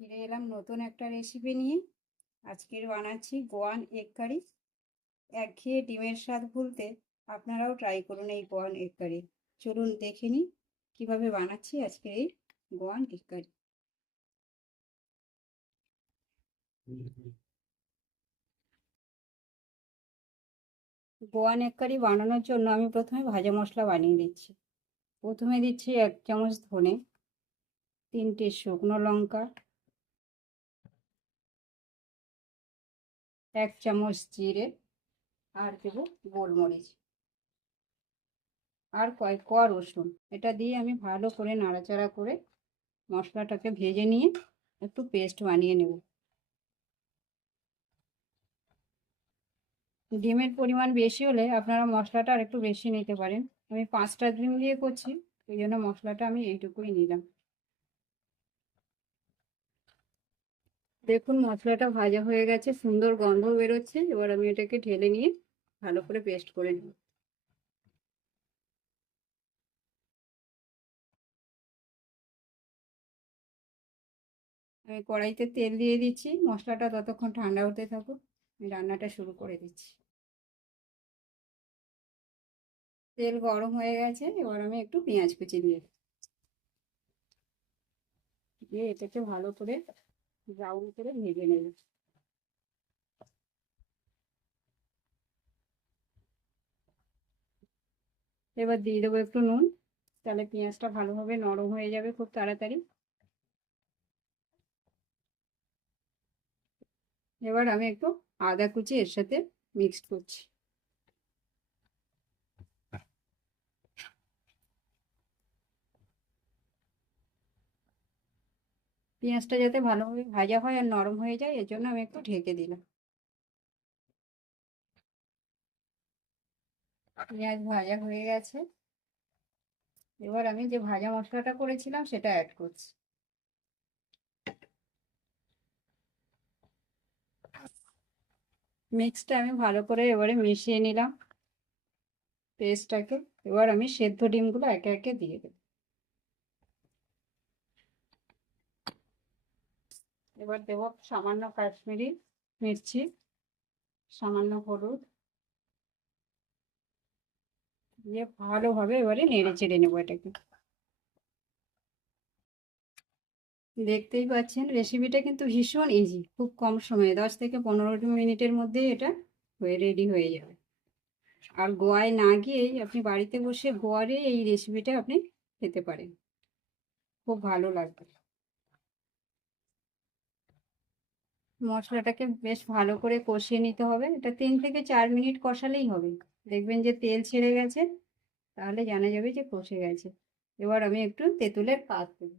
ফিরে এলাম নতুন একটা রেসিপি নিয়ে। আজকের বানাচ্ছি গোয়ান এগ কারি। একঘেয়ে ডিমের স্বাদ ভুলতে আপনারাও ট্রাই করুন এই গোয়ান এগ কারি। চলুন দেখে নিই কীভাবে বানাচ্ছি আজকের এই Goan egg curry. Goan egg curry বানানোর জন্য আমি প্রথমে ভাজা মশলা বানিয়ে দিচ্ছি। প্রথমে দিচ্ছি 1 চামচ ধনে, 3টে শুকনো লঙ্কা, 1 চামচ জিরে, আর দেবো গোলমরিচ, আর কয়েক কোয়া রসুন। এটা দিয়ে আমি ভালো করে নাড়াচাড়া করে মশলাটাকে ভেজে নিয়ে একটু পেস্ট বানিয়ে নেব। ডিমের পরিমাণ বেশি হলে আপনারা মশলাটা আর একটু বেশি নিতে পারেন। আমি 5টা ডিম দিয়ে করছি, ওই জন্য মশলাটা আমি এইটুকুই নিলাম। দেখুন মশলাটা ভাজা হয়ে গেছে, সুন্দর গন্ধ বেরোচ্ছে। এবার আমি এটাকে ঢেলে নিয়ে ভালো করে পেস্ট করে নেব। আমি কড়াইতে তেল দিয়ে দিচ্ছি, মশলাটা ততক্ষণ ঠান্ডা হতে থাকুক, আমি রান্নাটা শুরু করে দিচ্ছি। তেল গরম হয়ে গেছে, এবার আমি একটু পেঁয়াজ কুচি দিয়ে এটাকে ভালো করে ব্রাউন করে ভেজে নেব। এবার দিয়ে দেবো একটু নুন, তাহলে পেঁয়াজটা ভালোভাবে নরম হয়ে যাবে খুব তাড়াতাড়ি। এবার আমি একটু আদা কুচি এর সাথে মিক্সড করছি। পেঁয়াজটা যাতে ভালোভাবে ভাজা হয় আর নরম হয়ে যায়, এর জন্য আমি একটু ঢেকে দিলাম। পেঁয়াজ ভাজা হয়ে গেছে, এবার আমি যে ভাজা মশলাটা করেছিলাম সেটা অ্যাড করছি। মিক্সটা আমি ভালো করে এবারে মিশিয়ে নিলাম পেস্টটাকে। এবার আমি সেদ্ধ ডিমগুলো একে একে দিয়ে দেব। এবার দেবো সামান্য কাশ্মীরি মির্চি, সামান্য হলুদ দিয়ে ভালোভাবে এবারে নেড়ে চেড়ে নেবো এটাকে। দেখতেই পাচ্ছেন রেসিপিটা কিন্তু ভীষণ ইজি, খুব কম সময়ে 10 থেকে 15 মিনিটের মধ্যেই এটা রেডি হয়ে যাবে। আর গোয়ায় না গিয়েই আপনি বাড়িতে বসে গোয়ারে এই রেসিপিটা আপনি খেতে পারেন, খুব ভালো লাগবে। মশলাটাকে বেশ ভালো করে কষিয়ে নিতে হবে, এটা 3 থেকে 4 মিনিট কষালেই হবে। দেখবেন যে তেল ছেড়ে গেছে, তাহলে জানা যাবে যে কষে গেছে। এবার আমি একটু তেঁতুলের পাত দেবো,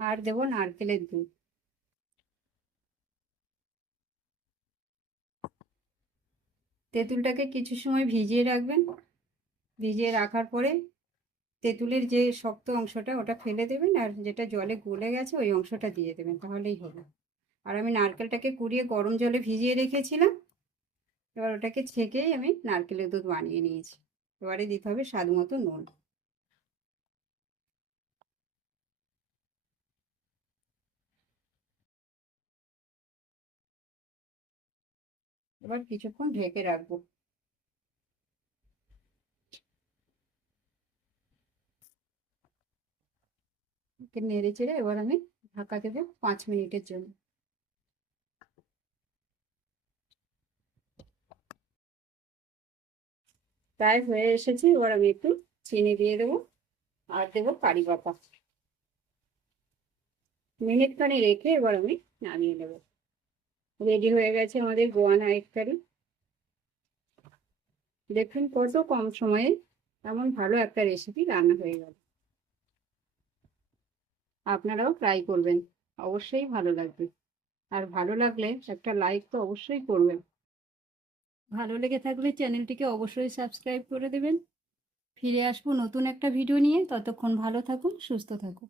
আর দেবো নারকেলের দুধ। তেঁতুলটাকে কিছু সময় ভিজিয়ে রাখবেন। ভিজিয়ে রাখার পরে তেঁতুলের যে শক্ত অংশটা ওটা ফেলে দেবেন, আর যেটা জলে গলে গেছে ওই অংশটা দিয়ে দেবেন, তাহলেই হবে। আর আমি নারকেলটাকে কুড়িয়ে গরম জলে ভিজিয়ে রেখেছিলাম, এবার ওটাকে ছেঁকেই আমি নারকেলের দুধ বানিয়ে নিয়েছি। এবারে দিতে হবে স্বাদ মতো নুন। এবার কিছুক্ষণ ঢেকে রাখবো। নেড়ে চেড়ে এবার আমি ঢাকা দেবো 5 মিনিটের জন্য। প্রায় হয়ে এসেছে, এবার আমি একটু চিনি দিয়ে দেবো, আর দেবো কারি পাতা। মিনিট খানি রেখে এবার আমি নামিয়ে নেবো। রেডি হয়ে গেছে আমাদের গোয়ান এগ কারি। দেখুন কত কম সময়ে এমন ভালো একটা রেসিপি রান্না হয়ে গেল। আপনারাও ট্রাই করবেন, অবশ্যই ভালো লাগবে। আর ভালো লাগলে একটা লাইক তো অবশ্যই করবেন। ভালো লেগে থাকলে চ্যানেলটিকে অবশ্যই সাবস্ক্রাইব করে দেবেন। ফিরে আসবো নতুন একটা ভিডিও নিয়ে, ততক্ষণ ভালো থাকুন, সুস্থ থাকুন।